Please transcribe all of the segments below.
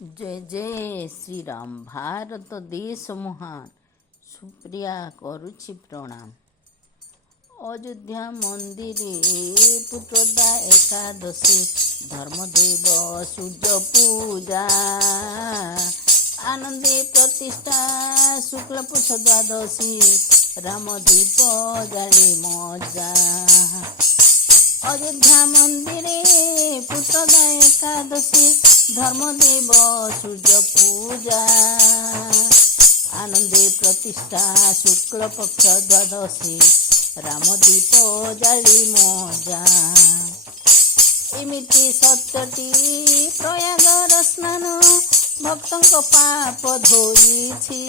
जय जय श्री राम। भारत देश महान सुप्रिया करुछि प्रणाम। अयोध्या मंदिरे पुत्रदा एकादशी धर्मदेव सूर्य पूजा आनंदे प्रतिष्ठा शुक्ल पुष द्वादशी रामदीप जाली मजा। अयोध्या मंदिरे पुत्रदा एकादशी धर्मदेव सूर्य पूजा आनंदे प्रतिष्ठा शुक्ल पक्ष द्वादशी रामदीप जाली मजा। एमिति सत्यटी प्रयागर स्नान भक्तंक पाप धोईछि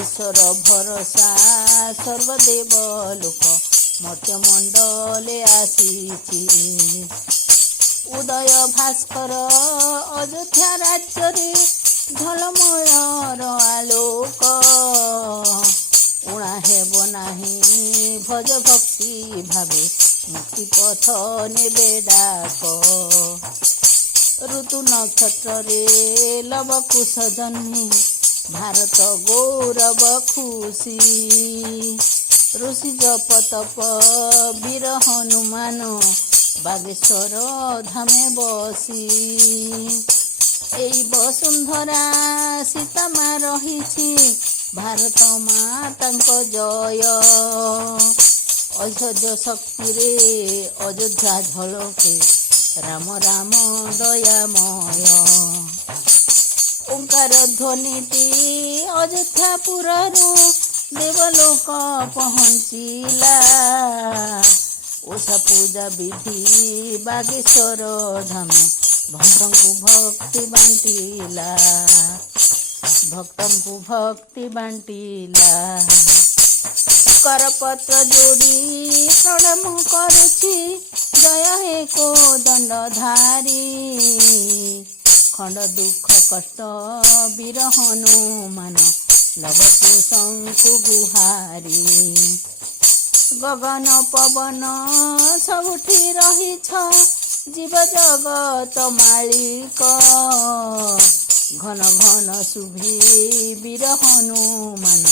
ईश्वर भरोसा सर्वदेव लोक मर्त्य मंडले आसीछि। उदय भास्कर अयोध्या राज्य झलमयर आलोक उणा हेब नाही भज भक्ति भावे मुक्ति पथ नेबे डाक। ऋतु नक्षत्र रे लव कुश जन्मी भारत गौरव खुशी ऋषि जप तप वीर हनुमान बागेश्वर धामे बसी। एई बसुंधरा सीता माँ रहिछि भारत मातांक जय ऐश्वर्य शक्ति रे अयोध्या झलके राम राम दयामय। ओंकार ध्वनिटी अयोध्यापुरु देवलोक पहुँचिला ओषा पूजा विधि बागेश्वर धामे भक्तंकु भक्ति बांटिला करपत्र जोड़ी प्रणाम करुछि जय हे को दंडधारी खंड दुख कष्ट वीर हनुमान लवकु शंकु गुहारी। गगन पवन सबुठी रहिछ जीव जगत मालिक घन घन शुभी वीर हनुमान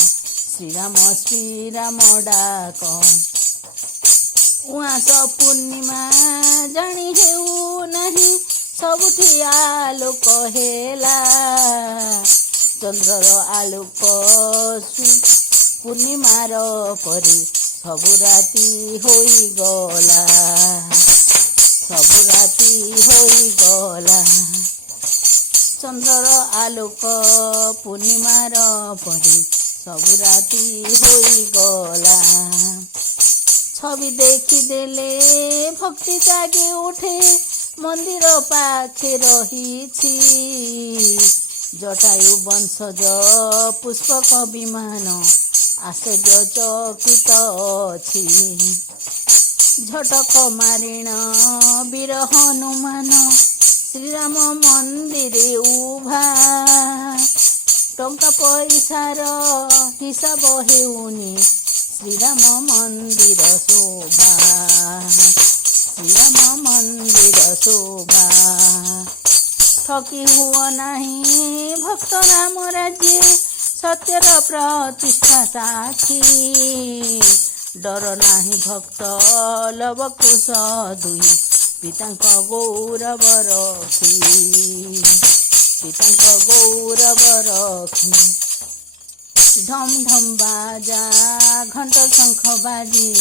श्रीराम डाक। उआस पूर्णिमा जानी हेउ नाही सबुठी आलोक हेला चंद्रर आलोक पूर्णिमार परी सबु राति होई गला चंद्रर आलोक पूर्णिमार परी सबु राति होई गला। छवि देखी देले भक्ति जागे उठे मंदिर पाखे रहिछि जटायु वंशज पुष्पक विमान आश्चर्य चकित अछि। झटक मारिण वीर हनुमान श्रीराम मंदिरे उभा टंका पैसार हिसाब हेउनी श्रीराम मंदिर शोभा ठकी हुआ नहीं भक्त राम राज्य सत्यर प्रतिष्ठा साक्षी डर नाही भक्त लव कुश दुई पितांक गौरव रखी। ढम ढम बाजा घंट शंख बाजी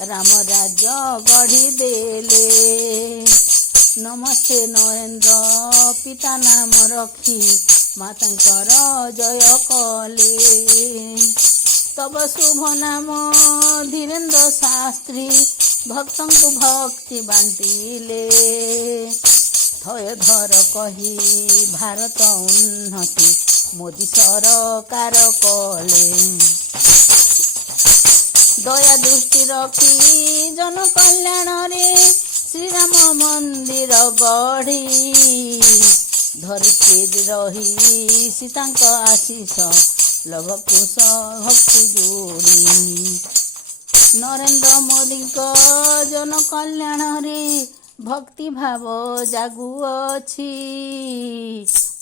राम राज्य गढ़ी देले नमस्ते नरेंद्र पिता नाम रखी मातांकर जय कले। तब शुभ नाम धीरेन्द्र शास्त्री भक्तंकु भक्ति बांटिले थय धर कही भारत उन्नति मोदी सरकार कले। दया दृष्टि रखी जन कल्याण रे श्रीराम मंदिर गढ़ी धरती रही सीतांक आशीष लव कुश भक्ति जोड़ी। नरेंद्र मोदी को जन कल्याण रे ଭକ୍ତି ଭାବ ଜାଗୁଅଛି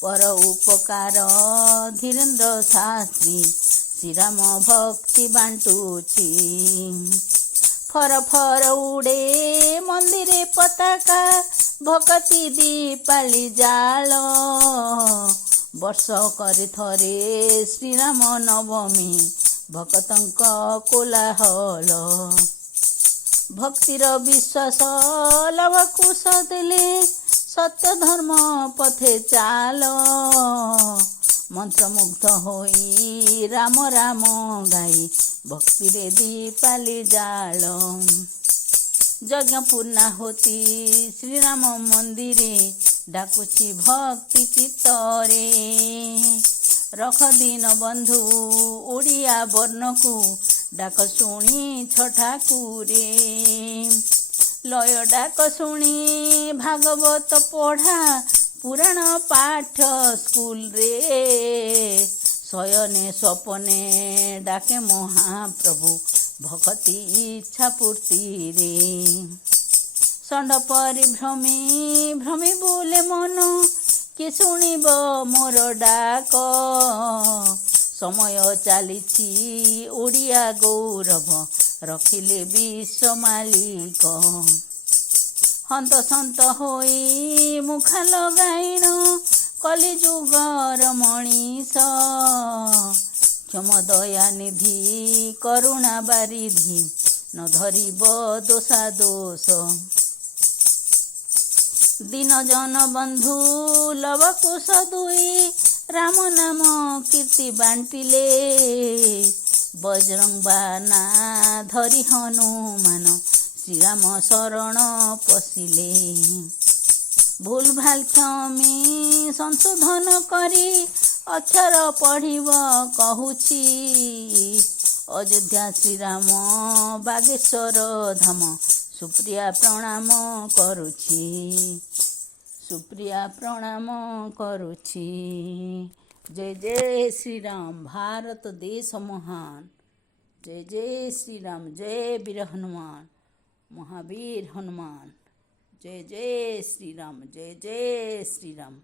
ପର ଉପକାର ଧୀରେନ୍ଦ୍ର ଶାସ୍ତ୍ରୀ ଶ୍ରୀରାମ ଭକ୍ତି ବାଣ୍ଟୁଛି। ଫର ଫର ଉଡ଼େ ମନ୍ଦିରେ ପତାକା ଭକ୍ତି ଦୀପାଳି ଜାଳ ବର୍ଷକରେ ଥରେ ଶ୍ରୀରାମ ନବମୀ ଭକ୍ତଙ୍କ କୋଲାହଳ। ଭକ୍ତିର ବିଶ୍ୱାସ ଲଭ କୁଶ ଦେଲେ ସତ୍ୟ ଧର୍ମ ପଥେ ଚାଲ ମନ୍ତ୍ରମୁଗ୍ଧ ହୋଇ ରାମ ରାମ ଗାଇ ଭକ୍ତିରେ ଦୀପାଲି ଜାଳ। ଯଜ୍ଞ ପୂର୍ଣ୍ଣାହୁତି ଶ୍ରୀରାମ ମନ୍ଦିରେ ଡାକୁଛି ଭକ୍ତି ଚିତ୍ତରେ ରଖ ଦୀନ ବନ୍ଧୁ ଓଡ଼ିଆ ବର୍ଣ୍ଣକୁ ଡାକ ଶୁଣିଛ ଠାକୁରେ। ଲୟ ଡାକ ଶୁଣି ଭାଗବତ ପଢ଼ା ପୁରାଣ ପାଠ ସ୍କୁଲରେ ଶୟନେ ସ୍ୱପନେ ଡାକେ ମହାପ୍ରଭୁ ଭକ୍ତି ଇଚ୍ଛା ପୂର୍ତ୍ତିରେ। ଷଣ୍ଢ ପରି ଭ୍ରମି ବୁଲେ ମନ କିଏ ଶୁଣିବ ମୋର ଡାକ ସମୟ ଚାଲିଛି ଓଡ଼ିଆ ଗୌରବ ରଖିଲେ ବିଶ୍ୱ ମାଲିକ। ହନ୍ତ ସନ୍ତ ହୋଇ ମୁଖା ଲଗାଇଣ କଲି ଯୁଗର ମଣିଷ କ୍ଷମ ଦୟା ନିଧି କରୁଣା ବାରିଧି ନ ଧରିବ ଦୋଷା ଦୋଷ। ଦୀନ ଜନ ବନ୍ଧୁ ଲବ କୁଶ ଦୁଇ ରାମ ନାମ କୀର୍ତ୍ତି ବାଣ୍ଟିଲେ ବଜରଙ୍ଗ ବାନା ଧରି ହନୁମାନ ଶ୍ରୀରାମ ଶରଣ ପଶିଲେ। ଭୁଲ ଭାଲ କ୍ଷମି ସଂଶୋଧନ କରି ଅକ୍ଷର ପଢ଼ିବ କହୁଛି ଅଯୋଧ୍ୟା ଶ୍ରୀରାମ ବାଗେଶ୍ୱର ଧାମ ସୁପ୍ରିୟା ପ୍ରଣାମ କରୁଛି ସୁପ୍ରିୟା ପ୍ରଣାମ କରୁଛି। जय जय श्री राम। भारत देश महान। जय जय श्री राम। जय वीर हनुमान महावीर हनुमान। जय जय श्री राम। जय जय श्री राम।